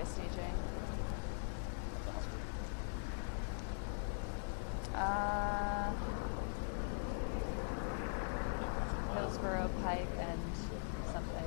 a staging. Hillsborough, Pike, and something.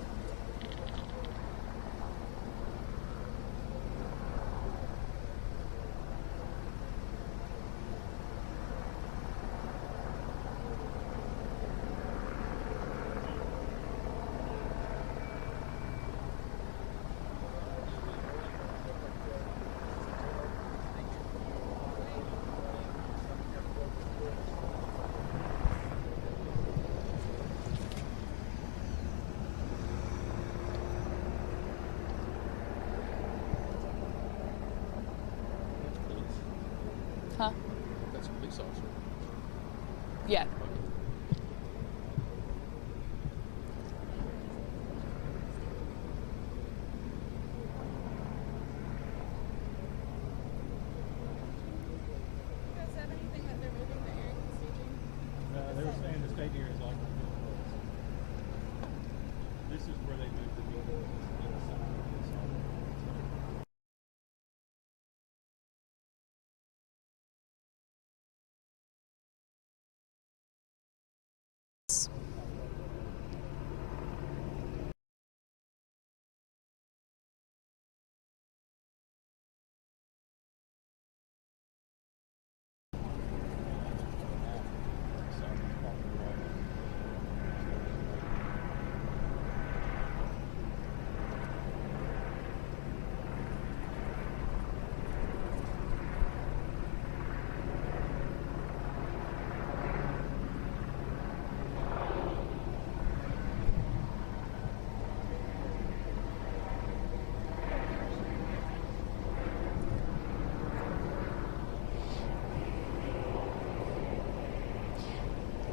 Huh? That's a police officer. Yeah. They were saying the stadium is like this is where they moved the meeting inside.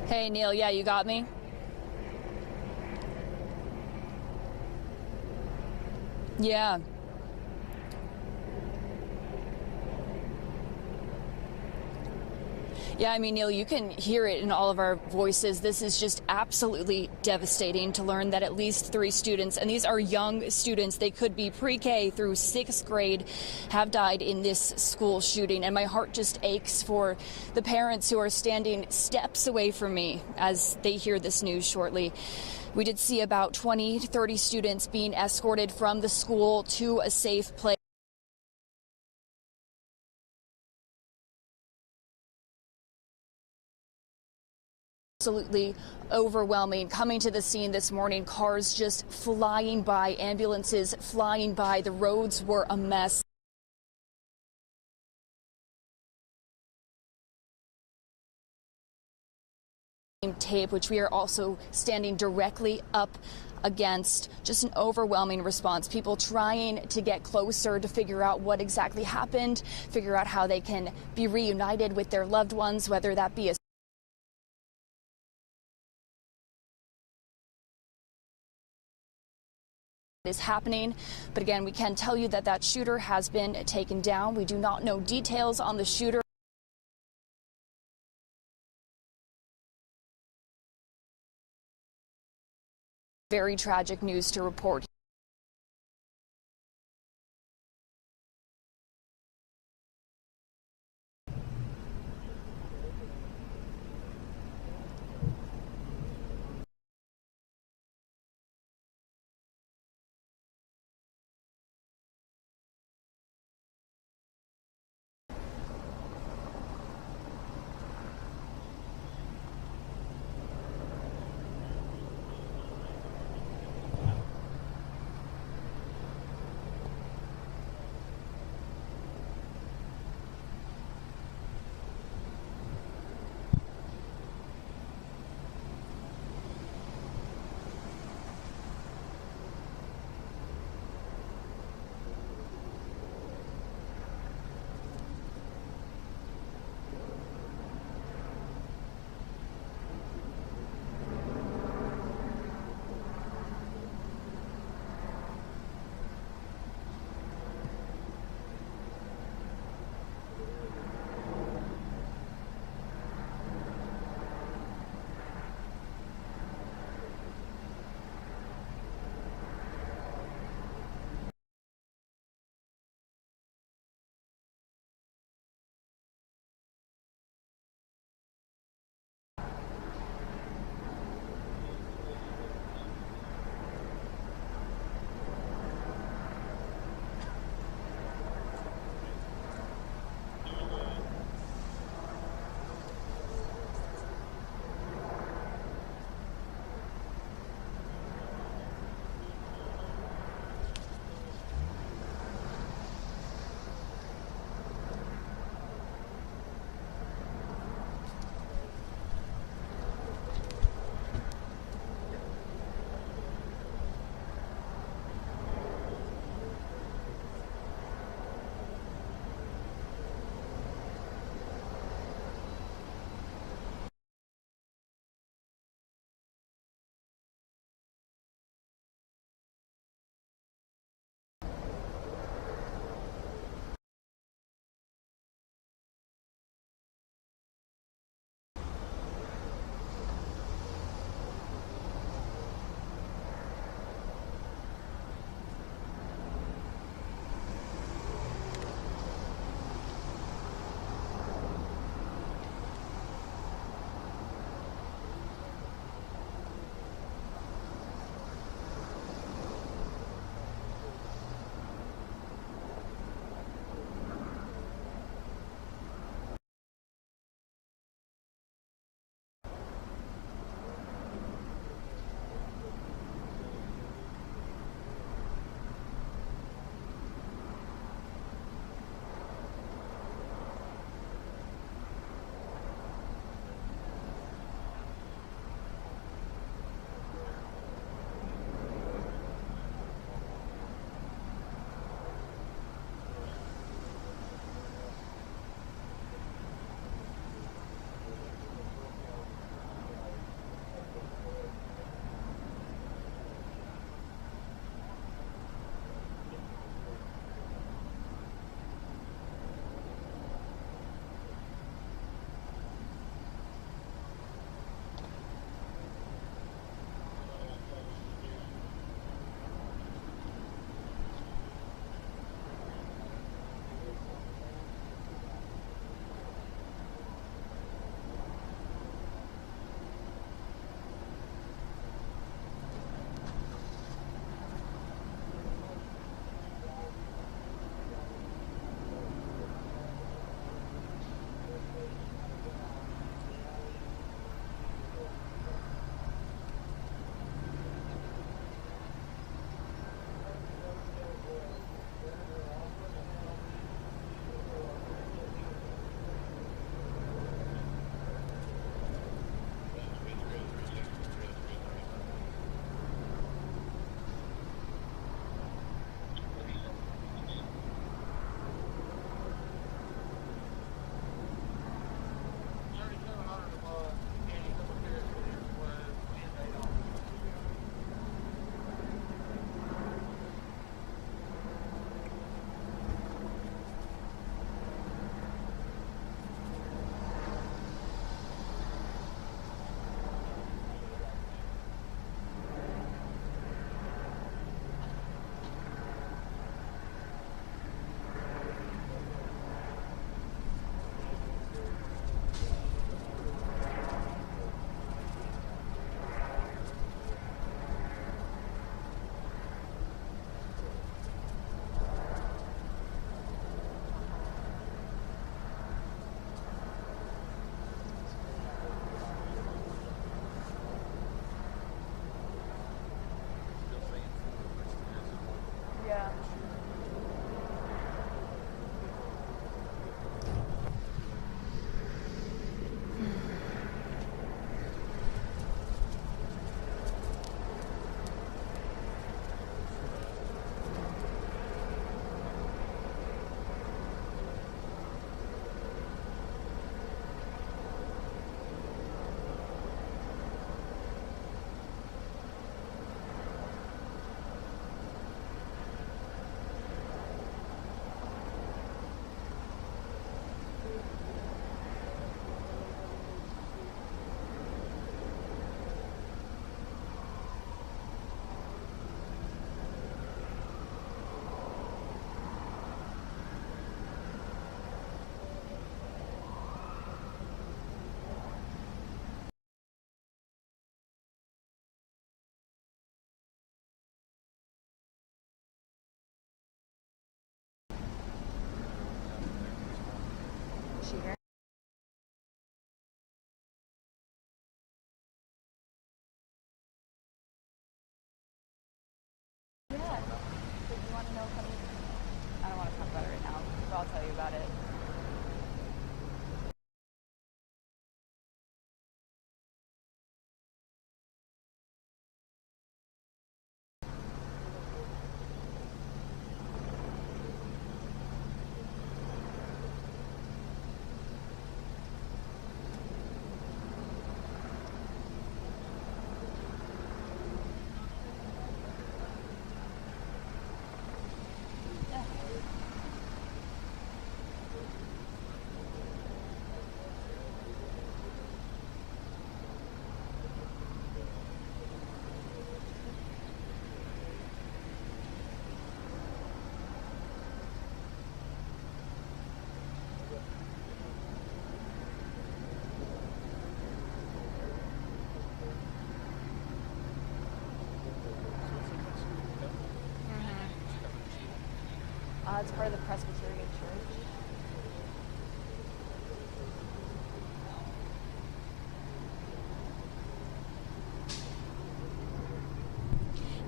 Hey, Neil, yeah, you got me? Yeah. Yeah, I mean, Neil, you can hear it in all of our voices. This is just absolutely devastating to learn that at least 3 students, and these are young students, they could be pre-K through 6th grade, have died in this school shooting. And my heart just aches for the parents who are standing steps away from me as they hear this news shortly. We did see about 20 to 30 students being escorted from the school to a safe place. Absolutely overwhelming. Coming to the scene this morning, cars just flying by, ambulances flying by. The roads were a mess. Tape, which we are also standing directly up against. Just an overwhelming response. People trying to get closer to figure out what exactly happened, figure out how they can be reunited with their loved ones, whether that be a is happening. But again, we can tell you that that shooter has been taken down. We do not know details on the shooter. Very tragic news to report. it's part of the Presbyterian Church.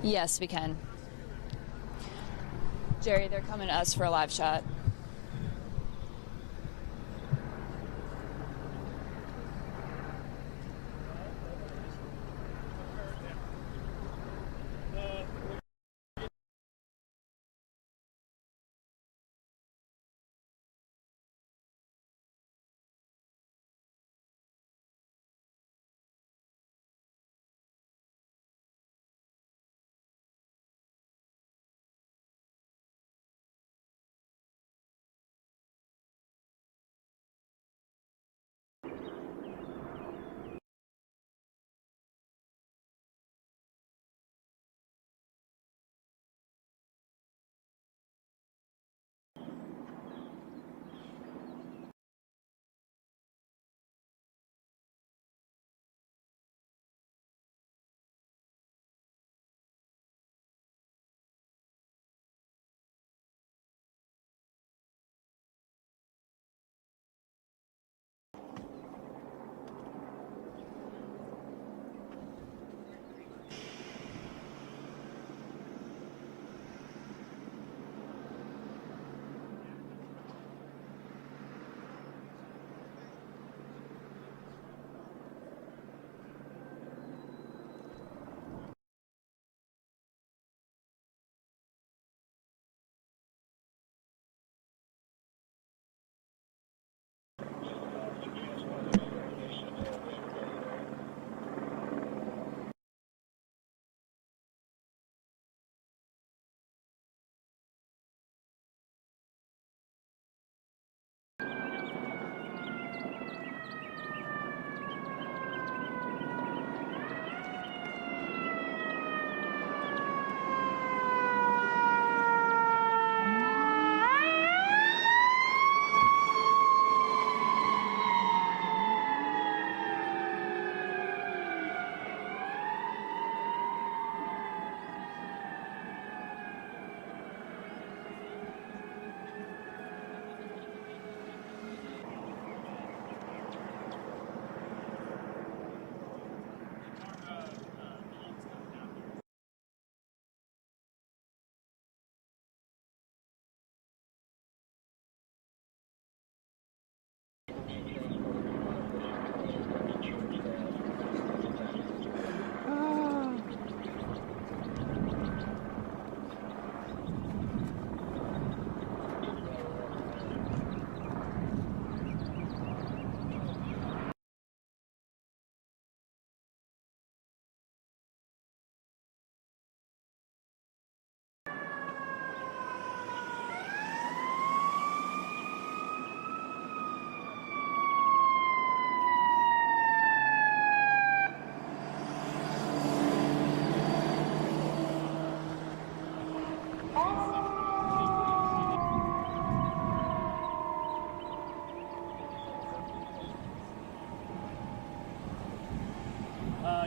Yes, we can. Jerry, they're coming to us for a live shot.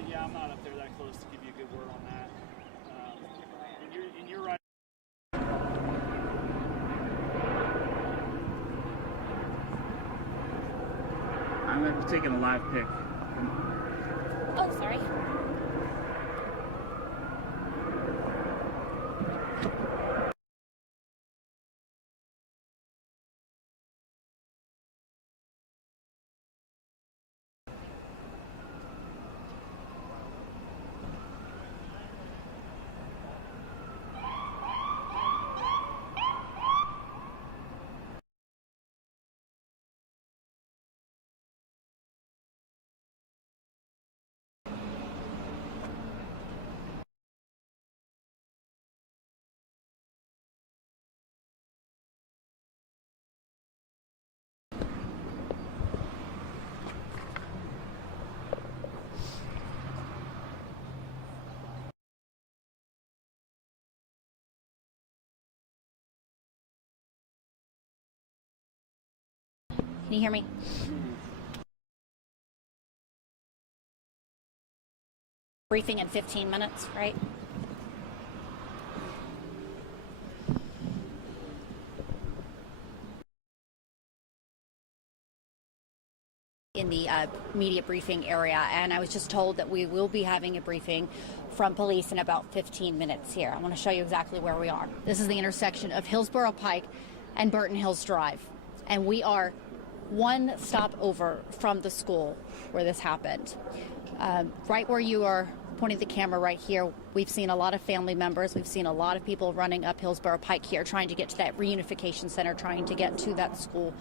Yeah, I'm not up there that close to give you a good word on that. And you're right. I'm taking a live pic. Oh, sorry. Can you hear me? Briefing in 15 minutes, right? in the media briefing area, and I was just told that we will be having a briefing from police in about 15 minutes here. I want to show you exactly where we are. This is the intersection of Hillsborough Pike and Burton Hills Drive, and we are one stop over from the school where this happened. Right where you are pointing the camera right here, we've seen a lot of family members. We've seen a lot of people running up Hillsborough Pike here trying to get to that reunification center, trying to get to that school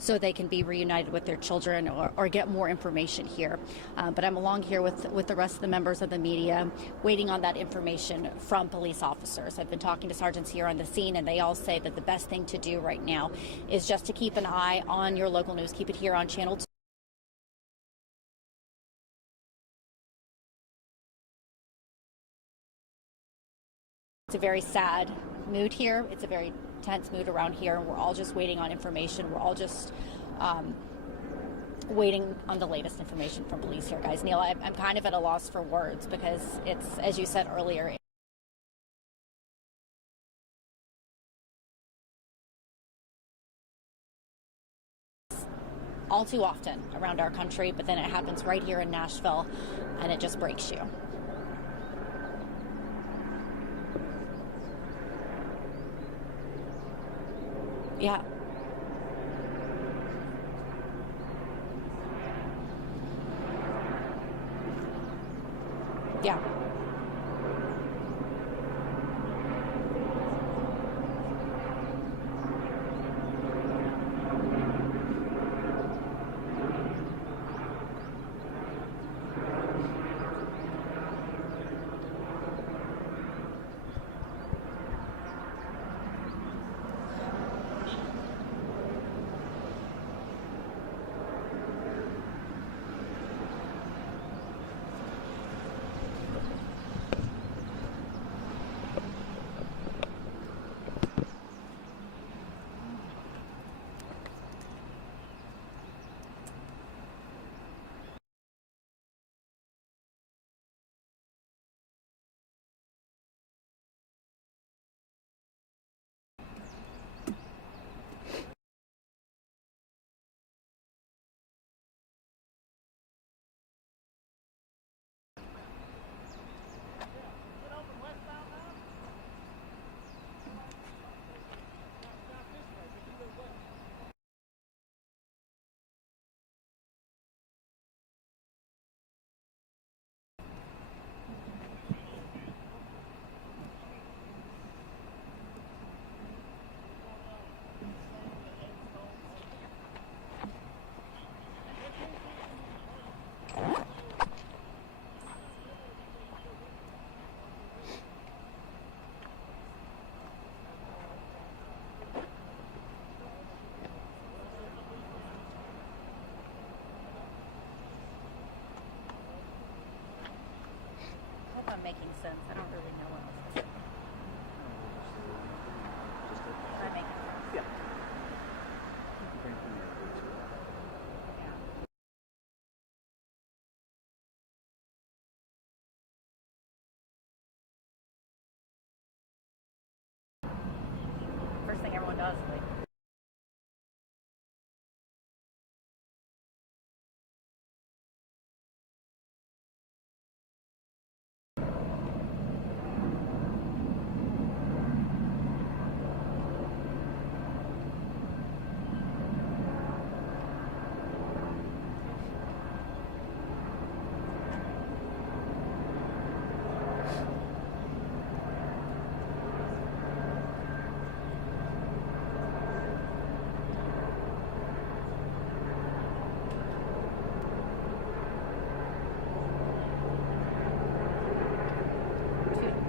so they can be reunited with their children or get more information here. But I'm along here with the rest of the members of the media waiting on that information from police officers. I've been talking to sergeants here on the scene, and they all say that the best thing to do right now is just to keep an eye on your local news. Keep it here on Channel 2. It's a very sad mood here. It's a very tense mood around here, and we're all just waiting on information. We're all just waiting on the latest information from police here, guys. Neil, I'm kind of at a loss for words because it's, as you said earlier, all too often around our country, but then it happens right here in Nashville, and it just breaks you. Yeah. Yeah. I'm making sense. I don't really know what this is. Am I making sense? Yeah. First thing everyone does, like,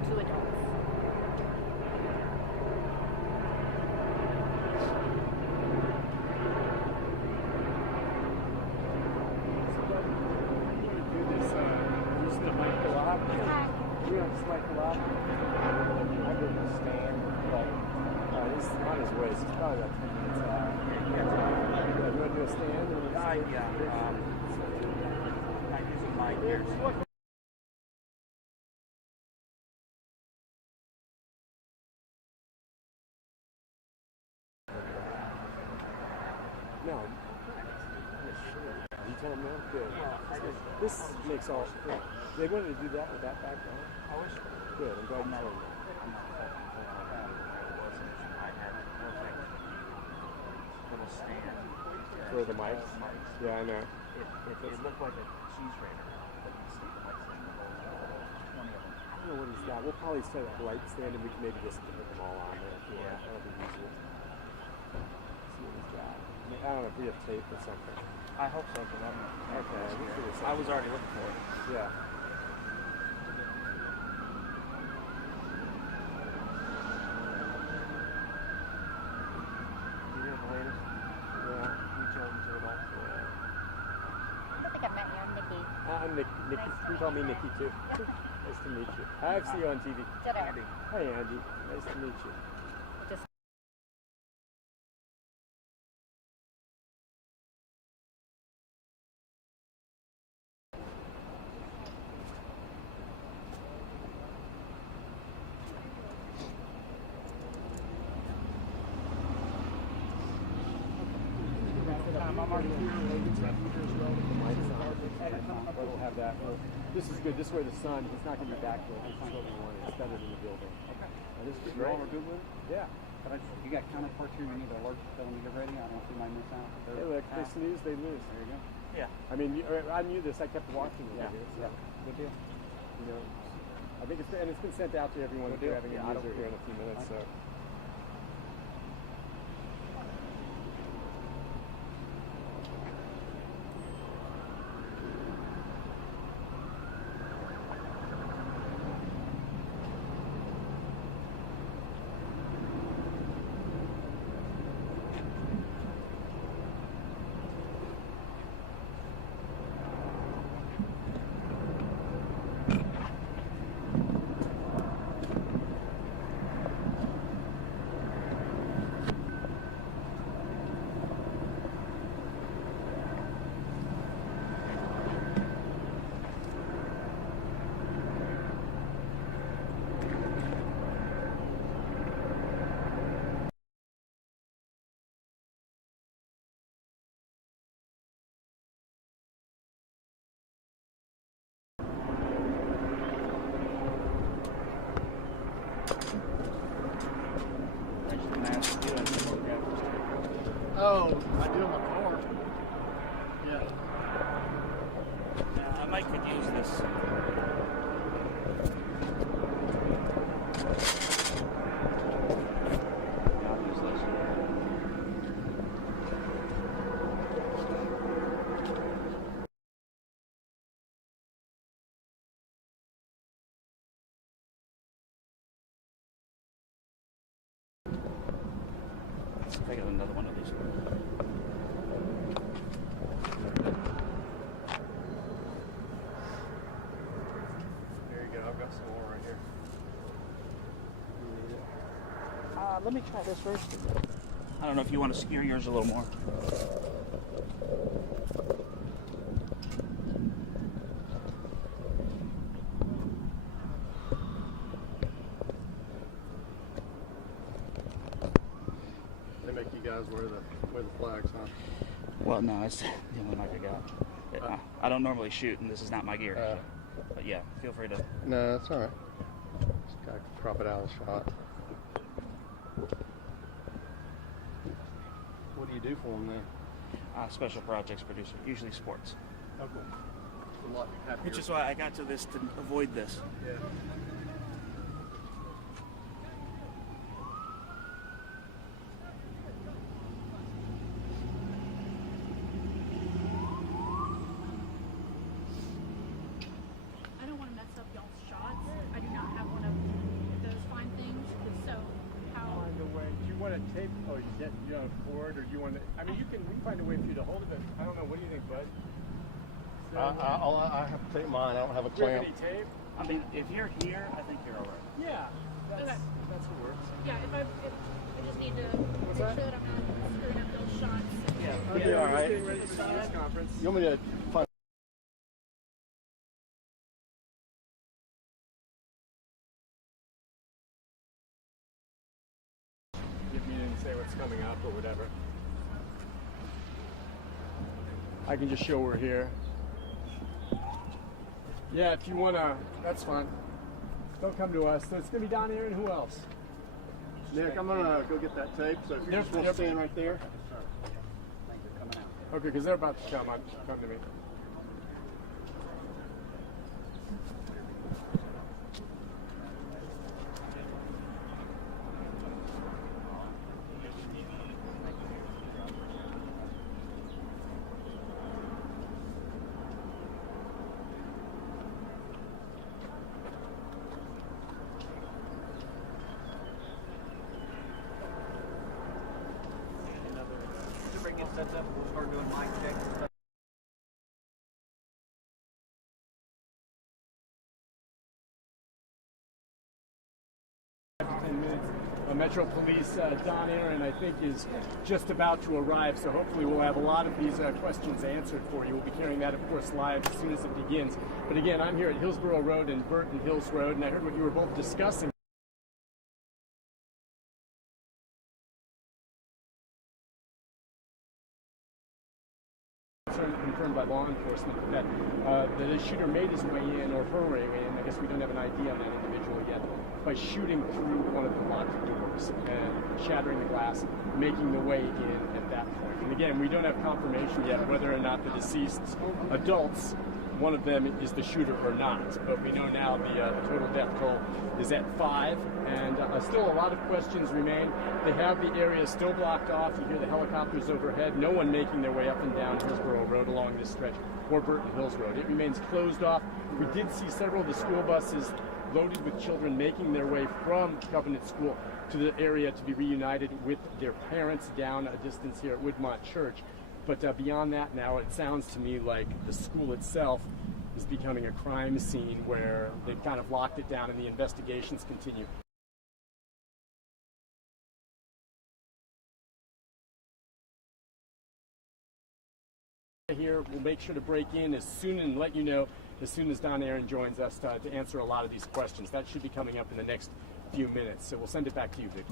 two adults. We're gonna just like a lot. I didn't stand, but this is on his way. It's probably about 10 minutes out. Yeah, you want to do a stand? Yeah. I'm using my gears. No. told them no? Good. This makes all. They wanted to do that with that background. I wish. Good. I'm glad you told them. I'm not technical on that. It wasn't. I had a perfect little stand For the mics? Yeah, I know. It looked like a cheese grater, but you see the mics in the whole 20 of them. I don't know what he's got. We'll probably set up a light stand and we can maybe just put them all on there. Yeah. That'll be easier. See what he's got. I don't know if we have tape or something. I hope so, because I'm Okay. We'll figure I was already looking for it. Yeah. You hear the latest? Yeah. We children to adults. I think I met you, I'm Nikki. I'm Nick. Nikki. You can call me Nikki too. Nice to meet you. I've seen you on TV. Ditto. Hey, Andy. Nice to meet you. Just I'm already here. We'll have that. This is good. This way the sun, it's not going to be backlit. This is what we want. It's better than the building. Okay. This is You great. all are good with it? Yeah. You got counterparts here. We need to alert the millimeter rating. I don't know if you might miss out. Hey, look, they snooze, they lose. There you go. Yeah. I mean, I knew this. I kept watching it. Yeah. Here, so, Yeah. Good deal. you know, I think it's been sent out to everyone. Good We're deal. having a Yeah, I user don't- here in a few minutes. So. Oh, I do in my car. Yeah. Yeah, I might could use this. Yeah, I'll use this. I got another one of these. There you go. I've got some more right here. Let me try this first. I don't know if you want to skewer yours a little more. They make you guys wear the flags, huh? Well, no, it's the only mic I got. I don't normally shoot, and this is not my gear. But yeah, feel free to. No, that's all right. Just gotta crop it out of the shot. What do you do for them then? Special projects producer, usually sports. Oh, cool. A lot happier. Which is why I got to this to avoid this. Yeah. I don't want to mess up y'all's shots. I do not have one of those fine things. So how? Find a way. Do you want to tape? Oh, you don't afford, or do you want to? I mean, we can find a way for you to hold it. But I don't know. What do you think, bud? I have to take mine. I don't have a Do you have clamp. any tape? I mean, if you're here, I think you're all right. Yeah. That's Okay. that's what works. Yeah, if I just need to make sure that? that I'm not screwing up those shots. Yeah. Okay, all we're just right. getting ready for the news conference. You want me to find? If you didn't say what's coming up or whatever. I can just show we're here. Yeah, if you wanna, that's fine. Don't come to us. So it's gonna be Don Aaron. Who else? Nick, I'm gonna go get that tape. So if you just want to stand right there. Okay, because they're about to come to me. We'll start doing mic checks and stuff. Metro Police Don Aaron, I think, is just about to arrive, so hopefully we'll have a lot of these questions answered for you. We'll be carrying that, of course, live as soon as it begins. But again, I'm here at Hillsborough Road and Burton Hills Road, and I heard what you were both discussing. Confirmed by law enforcement that the shooter made his way in, or her way in, I guess we don't have an ID on that individual yet, by shooting through one of the locked doors and shattering the glass, making the way in at that point. And again, we don't have confirmation yet whether or not the deceased adults, one of them is the shooter or not, but we know now the total death toll is at 5, and still a lot of questions remain. They have the area still blocked off. You hear the helicopters overhead. No one making their way up and down Hillsborough Road along this stretch, or Burton Hills Road. It remains closed off. We did see several of the school buses loaded with children making their way from Covenant School to the area to be reunited with their parents down a distance here at Woodmont Church. But beyond that now, it sounds to me like the school itself is becoming a crime scene where they've kind of locked it down and the investigations continue. Here, we'll make sure to break in as soon and let you know as soon as Don Aaron joins us to answer a lot of these questions. That should be coming up in the next few minutes. So we'll send it back to you, Vic.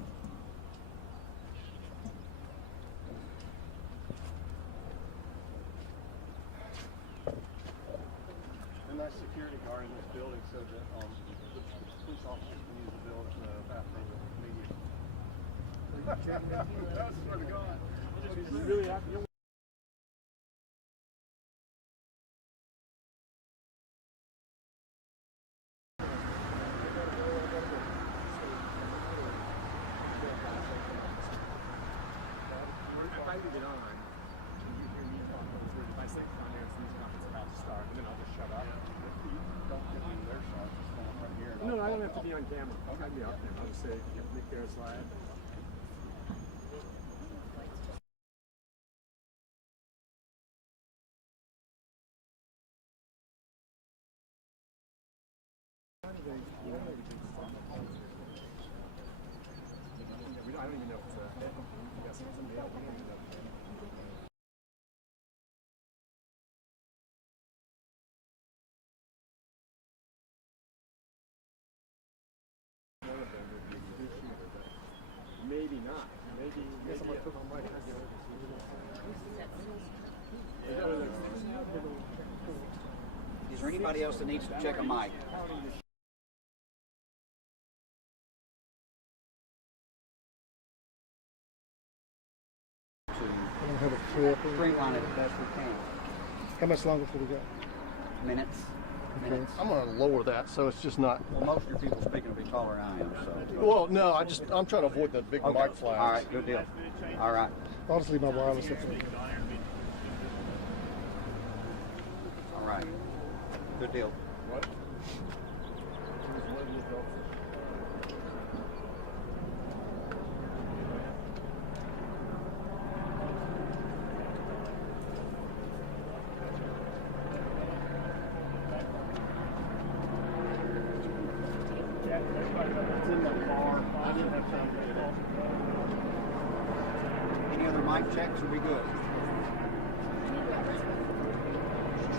And that security guard in this building said that the police officers can use the building, the bathroom immediately. That's swear to God. You really have to. No, I don't have to be on camera. I'll be out there. I'll just say, Nick Harris Live. I don't even know if it's I guess it's a male. We don't even know. Maybe not. Maybe. I guess I'm gonna put my mic. Is there anybody else that needs to check a mic? I'm gonna have a clip. Streamline it as best we can. How much longer till we go? Minutes. Minutes. I'm gonna lower that so it's just not. Well, most of your people speaking will be taller than I am, so. Well, no, I'm trying to avoid the big Okay. mic flags. All right, good deal. All right. I'll just leave my wireless up there. All right. Good deal. What? It's in the car. I didn't have time to get it. Any other mic checks? Are we good?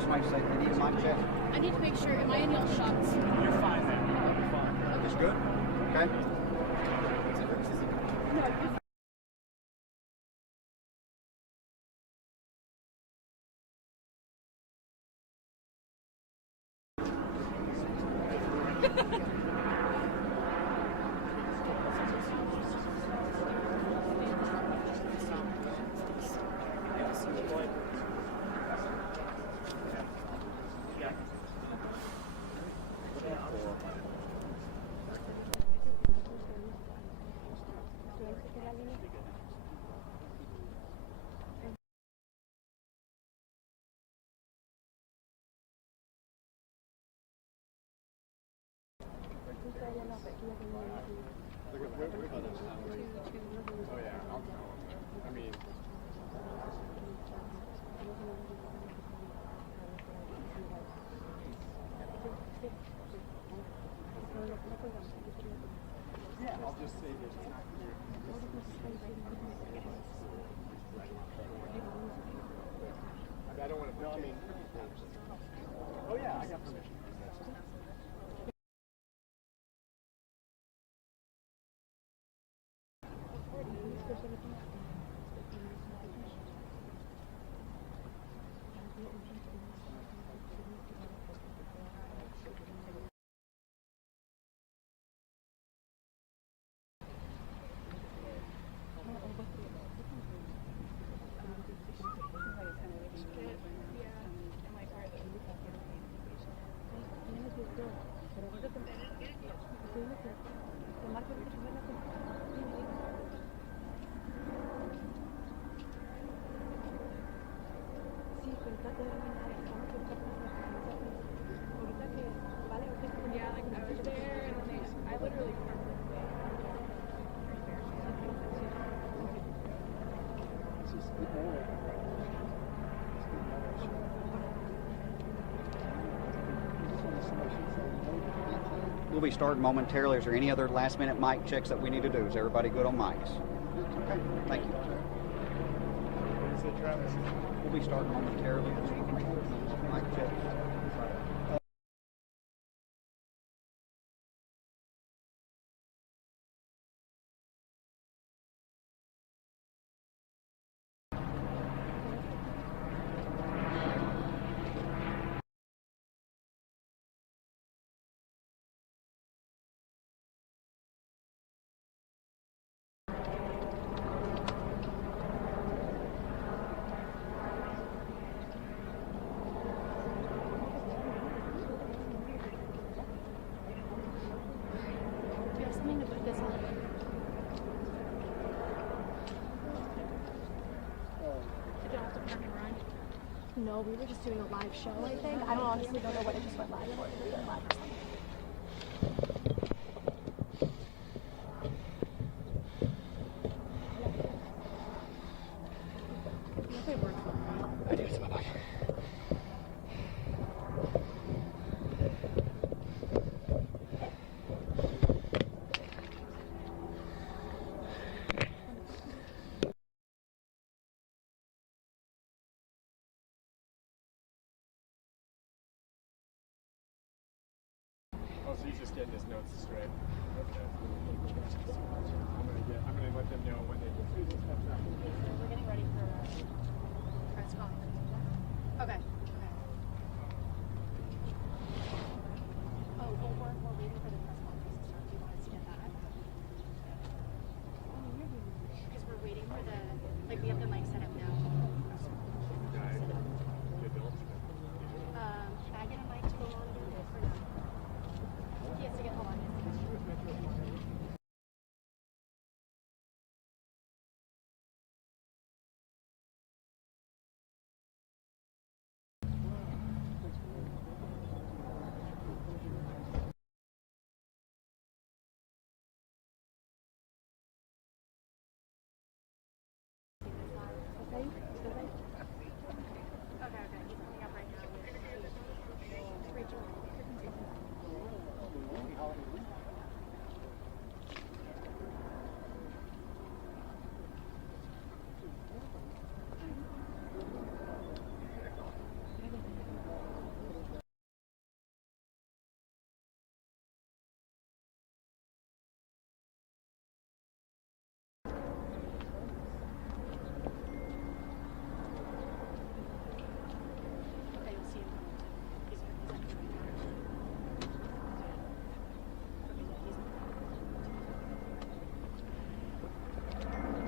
Somebody say they need a mic check? I need to make sure, am I in y'all shots? You're fine then. You're fine. It's good? Okay. No, Oh yeah, I'll tell him. I mean, yeah, I'll just say that it's not clear. I don't want to. No, I mean. Oh yeah, I got permission. Yeah, like I was there and they, I literally We'll be starting momentarily. Is there any other last minute mic checks that we need to do? Is everybody good on mics? Okay, thank you. We'll be starting momentarily. Mic checks. something to put this on. Did you have to park and run? No, we were just doing a live show, I think. I honestly don't know what it just went live for. We went live or something.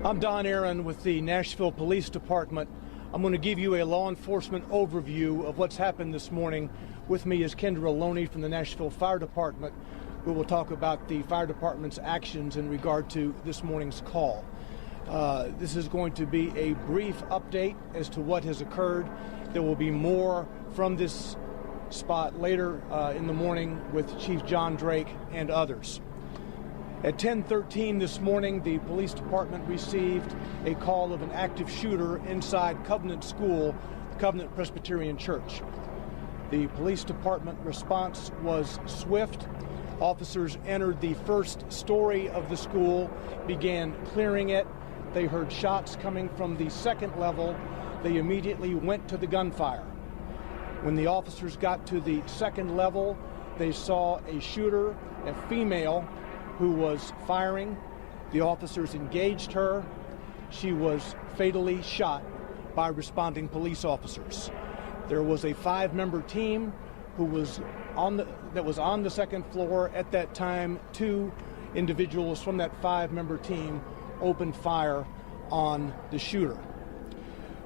I'm Don Aaron with the Nashville Police Department. I'm going to give you a law enforcement overview of what's happened this morning. With me is Kendra Loney from the Nashville Fire Department, who will talk about the fire department's actions in regard to this morning's call. This is going to be a brief update as to what has occurred. There will be more from this spot later in the morning with Chief John Drake and others. At 10:13 this morning, the police department received a call of an active shooter inside Covenant School, the Covenant Presbyterian Church. The police department response was swift. Officers entered the first story of the school, began clearing it. They heard shots coming from the second level. They immediately went to the gunfire. When the officers got to the second level, they saw a shooter, a female, who was firing. The officers engaged her. She was fatally shot by responding police officers. There was a 5-member team who was on the second floor at that time. 2 individuals from that 5-member team opened fire on the shooter.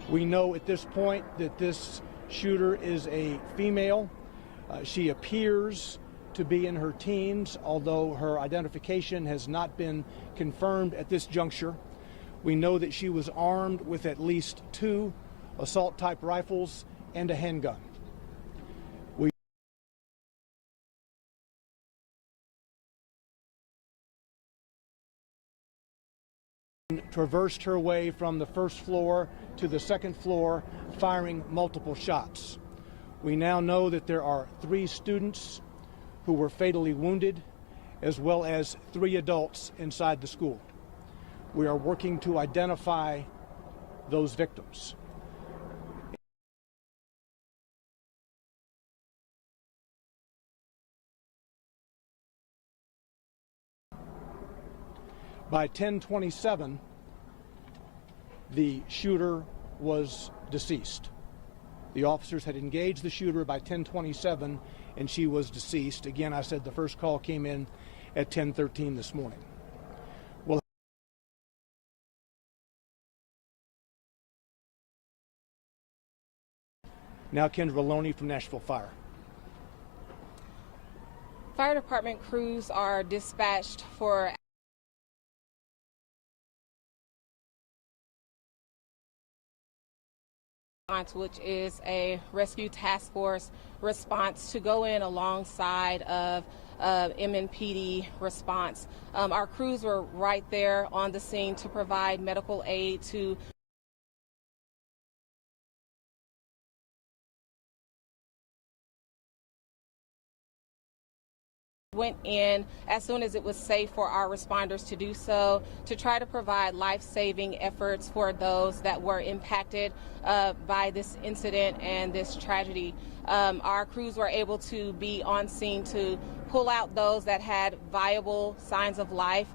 We know at this point that this shooter is a female. She appears to be in her teens, although her identification has not been confirmed at this juncture. We know that she was armed with at least 2 assault-type rifles and a handgun. We traversed her way from the first floor to the second floor, firing multiple shots. We now know that there are 3 students who were fatally wounded, as well as 3 adults inside the school. We are working to identify those victims. By 10:27, the shooter was deceased. The officers had engaged the shooter by 10:27, and she was deceased. Again, I said the first call came in at 10:13 this morning. Well, now Kendra Loney from Nashville Fire. Fire department crews are dispatched for which is a rescue task force response to go in alongside of MNPD response. Our crews were right there on the scene to provide medical aid to went in as soon as it was safe for our responders to do so, to try to provide life-saving efforts for those that were impacted by this incident and this tragedy. Our crews were able to be on scene to pull out those that had viable signs of life,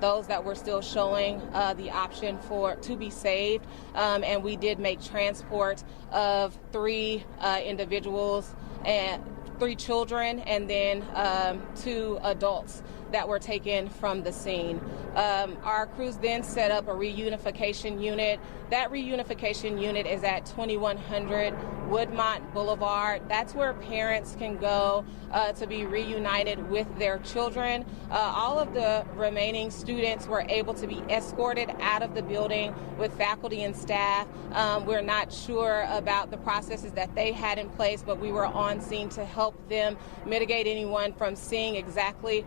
those that were still showing the option to be saved, and we did make transport of 3 individuals and 3 children, and then 2 adults that were taken from the scene. Our crews then set up a reunification unit. That reunification unit is at 2100 Woodmont Boulevard. That's where parents can go to be reunited with their children. All of the remaining students were able to be escorted out of the building with faculty and staff. We're not sure about the processes that they had in place, but we were on scene to help them mitigate anyone from seeing exactly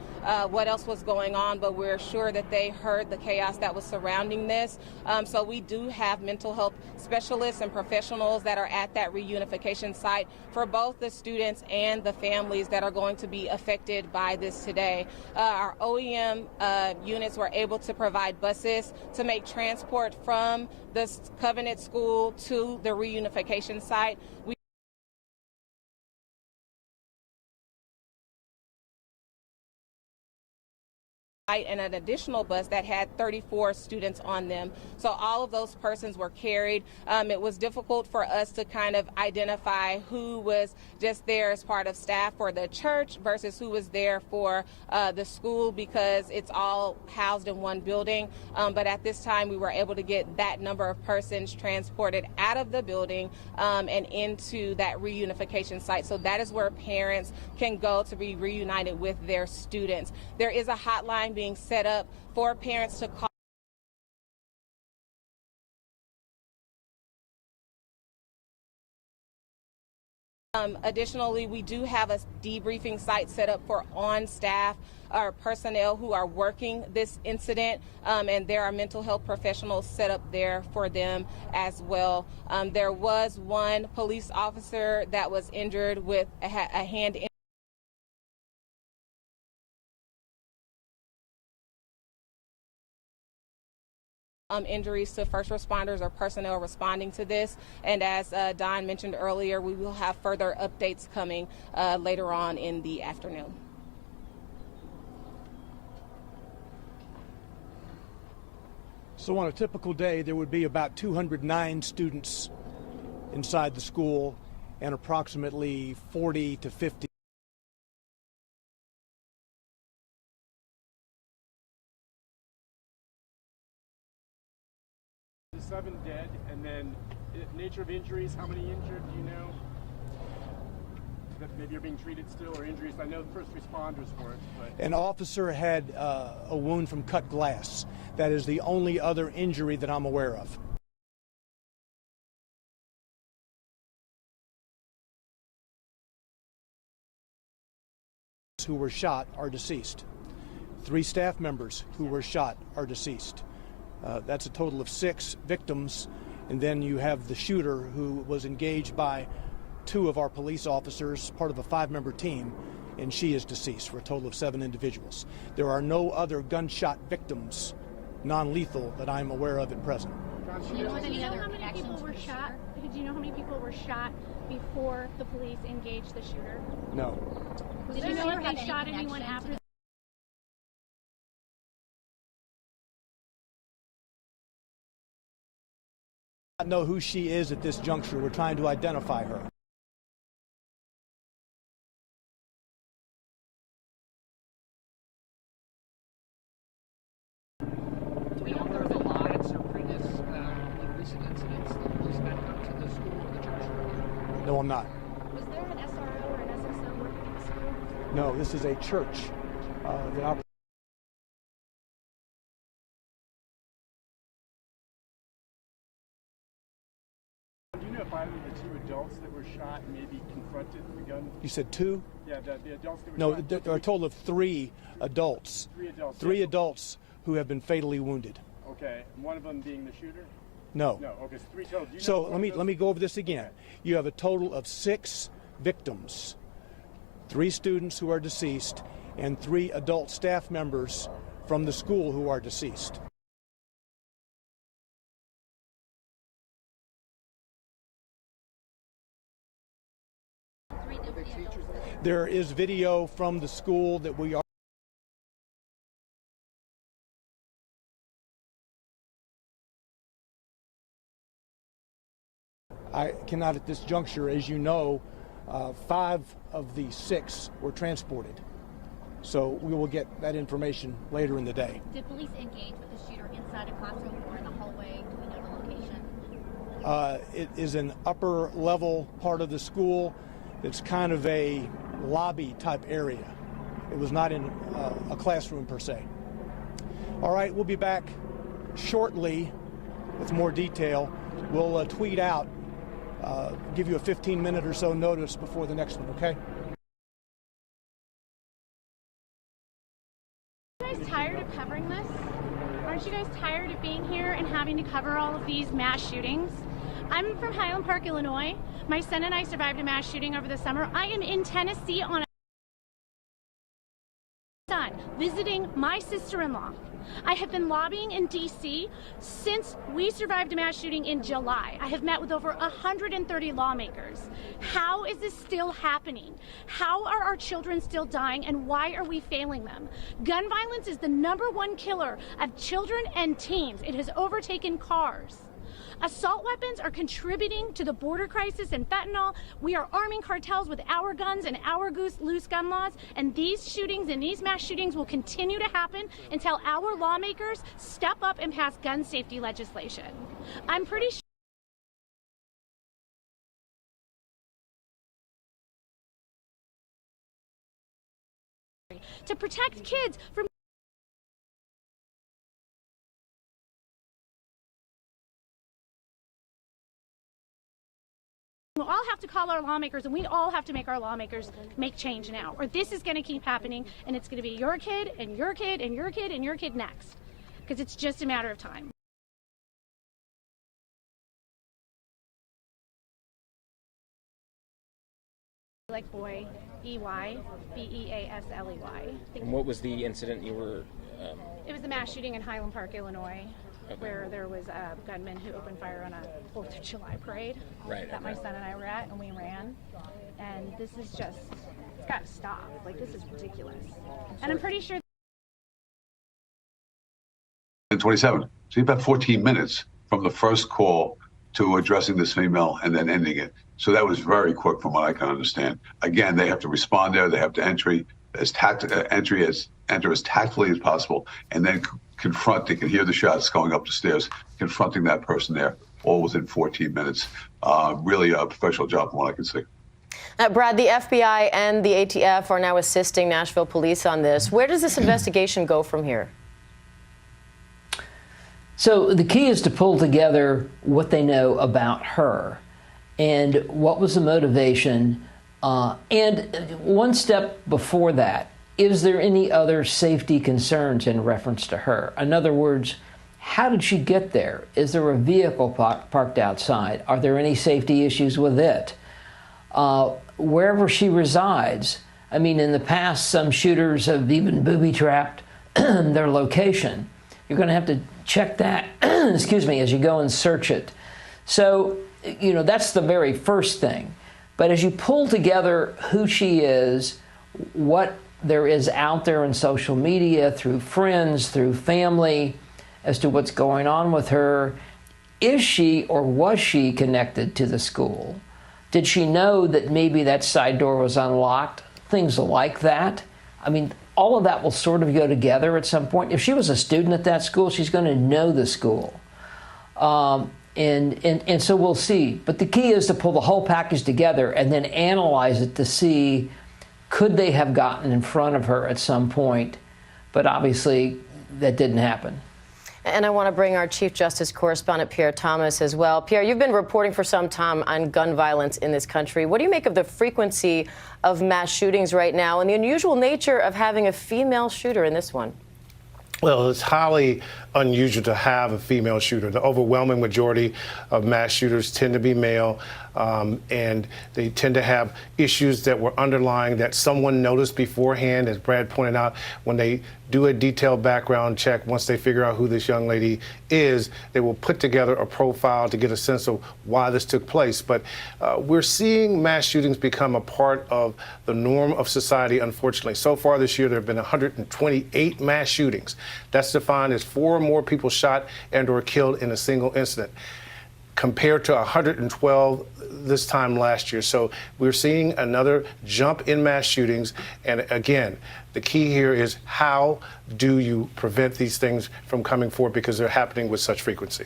what else was going on, but we're sure that they heard the chaos that was surrounding this. So we do have mental health specialists and professionals that are at that reunification site for both the students and the families that are going to be affected by this today. Our OEM units were able to provide buses to make transport from the Covenant School to the reunification site. and an additional bus that had 34 students on them. So all of those persons were carried. It was difficult for us to kind of identify who was just there as part of staff for the church versus who was there for the school, because it's all housed in one building. But at this time, we were able to get that number of persons transported out of the building and into that reunification site. So that is where parents can go to be reunited with their students. There is a hotline being set up for parents to call. Additionally, we do have a debriefing site set up for on-staff or personnel who are working this incident, and there are mental health professionals set up there for them as well. There was one police officer that was injured with a hand injury. Injuries to first responders or personnel responding to this. And as Don mentioned earlier, we will have further updates coming later on in the afternoon. So on a typical day, there would be about 209 students inside the school and approximately 40 to 50 7 dead, and then nature of injuries, how many injured, do you know? That maybe are being treated still, or injuries? I know the first responders weren't, but... An officer had a wound from cut glass. That is the only other injury that I'm aware of. Who were shot are deceased. 3 staff members who were shot are deceased. That's a total of 6 victims, and then you have the shooter who was engaged by 2 of our police officers, part of a 5-member team, and she is deceased, for a total of 7 individuals. There are no other gunshot victims, non-lethal, that I'm aware of at present. Do you know how many people were shot? Do you know how many people were shot before the police engaged the shooter? No. Did you know if they shot anyone after? I don't know who she is at this juncture. We're trying to identify her. Do we know if there was alliance or previous recent incidents that police had come to the school or the church? No, I'm not. Was there an SRO or an SSO working in the school? No, this is a church that operates. Do you know if either of the 2 adults that were shot maybe confronted the gun? You said 2? Yeah, the adults that were shot. No, there are a total of 3 adults. 3 adults. 3 adults who have been fatally wounded. Okay, and one of them being the shooter? No. No, okay, so 3 total. So let me go over this again. You have a total of 6 victims, 3 students who are deceased, and 3 adult staff members from the school who are deceased. There is video from the school that we are. I cannot at this juncture, as you know, 5 of the 6 were transported. So we will get that information later in the day. Did police engage with the shooter inside a classroom or in the hallway? Do we know the location? It is an upper level part of the school. It's kind of a lobby type area. It was not in a classroom per se. All right, we'll be back shortly with more detail. We'll tweet out, give you a 15-minute or so notice before the next one, okay? Are you guys tired of covering this? Aren't you guys tired of being here and having to cover all of these mass shootings? I'm from Highland Park, Illinois. My son and I survived a mass shooting over the summer. I am in Tennessee on a son visiting my sister-in-law. I have been lobbying in D.C. since we survived a mass shooting in July. I have met with over 130 lawmakers. How is this still happening? How are our children still dying, and why are we failing them? Gun violence is the #1 killer of children and teens. It has overtaken cars. Assault weapons are contributing to the border crisis and fentanyl. We are arming cartels with our guns and our loose gun laws, and these shootings and these mass shootings will continue to happen until our lawmakers step up and pass gun safety legislation. I'm pretty sure to protect kids from we'll all have to call our lawmakers, and we all have to make our lawmakers make change now, or this is going to keep happening, and it's going to be your kid and your kid and your kid and your kid next, because it's just a matter of time. Like boy, B-Y-B-E-A-S-L-E-Y. And what was the incident you were? It was the mass shooting in Highland Park, Illinois, where there was a gunman who opened fire on a 4th of July parade that my son and I were at, and we ran. And this is just, it's got to stop. Like, this is ridiculous. And I'm pretty sure. 27. So about 14 minutes from the first call to addressing this female and then ending it. So that was very quick from what I can understand. Again, they have to respond there. They have to enter as tactfully as possible, and then confront. They can hear the shots going up the stairs, confronting that person there, all within 14 minutes. Really a professional job from what I can see. Brad, the FBI and the ATF are now assisting Nashville police on this. Where does this investigation go from here? So the key is to pull together what they know about her and what was the motivation. And one step before that, is there any other safety concerns in reference to her? In other words, how did she get there? Is there a vehicle parked outside? Are there any safety issues with it? Wherever she resides, I mean, in the past, some shooters have even booby-trapped their location. You're going to have to check that, excuse me, as you go and search it. So, you know, that's the very first thing. But as you pull together who she is, what there is out there in social media, through friends, through family, as to what's going on with her, is she or was she connected to the school? Did she know that maybe that side door was unlocked? Things like that. I mean, all of that will sort of go together at some point. If she was a student at that school, she's going to know the school. And so we'll see. But the key is to pull the whole package together and then analyze it to see, could they have gotten in front of her at some point? But obviously, that didn't happen. And I want to bring our Chief Justice correspondent, Pierre Thomas, as well. Pierre, you've been reporting for some time on gun violence in this country. What do you make of the frequency of mass shootings right now and the unusual nature of having a female shooter in this one? Well, it's highly unusual to have a female shooter. The overwhelming majority of mass shooters tend to be male, and they tend to have issues that were underlying that someone noticed beforehand. As Brad pointed out, when they do a detailed background check, once they figure out who this young lady is, they will put together a profile to get a sense of why this took place. But we're seeing mass shootings become a part of the norm of society, unfortunately. So far this year, there have been 128 mass shootings. That's defined as 4 or more people shot and or killed in a single incident, compared to 112 this time last year. So we're seeing another jump in mass shootings. And again, the key here is, how do you prevent these things from coming forward, because they're happening with such frequency?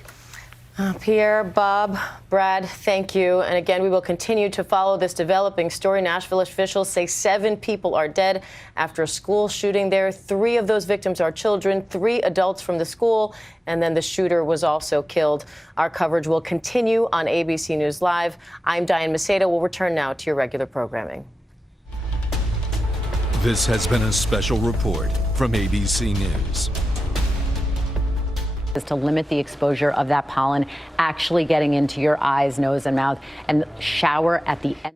Pierre, Bob, Brad, thank you. And again, we will continue to follow this developing story. Nashville officials say 7 people are dead after a school shooting there. 3 of those victims are children, 3 adults from the school, and then the shooter was also killed. Our coverage will continue on ABC News Live. I'm Diane Macedo. We'll return now to your regular programming. This has been a special report from ABC News. Is to limit the exposure of that pollen actually getting into your eyes, nose, and mouth, and shower at the end.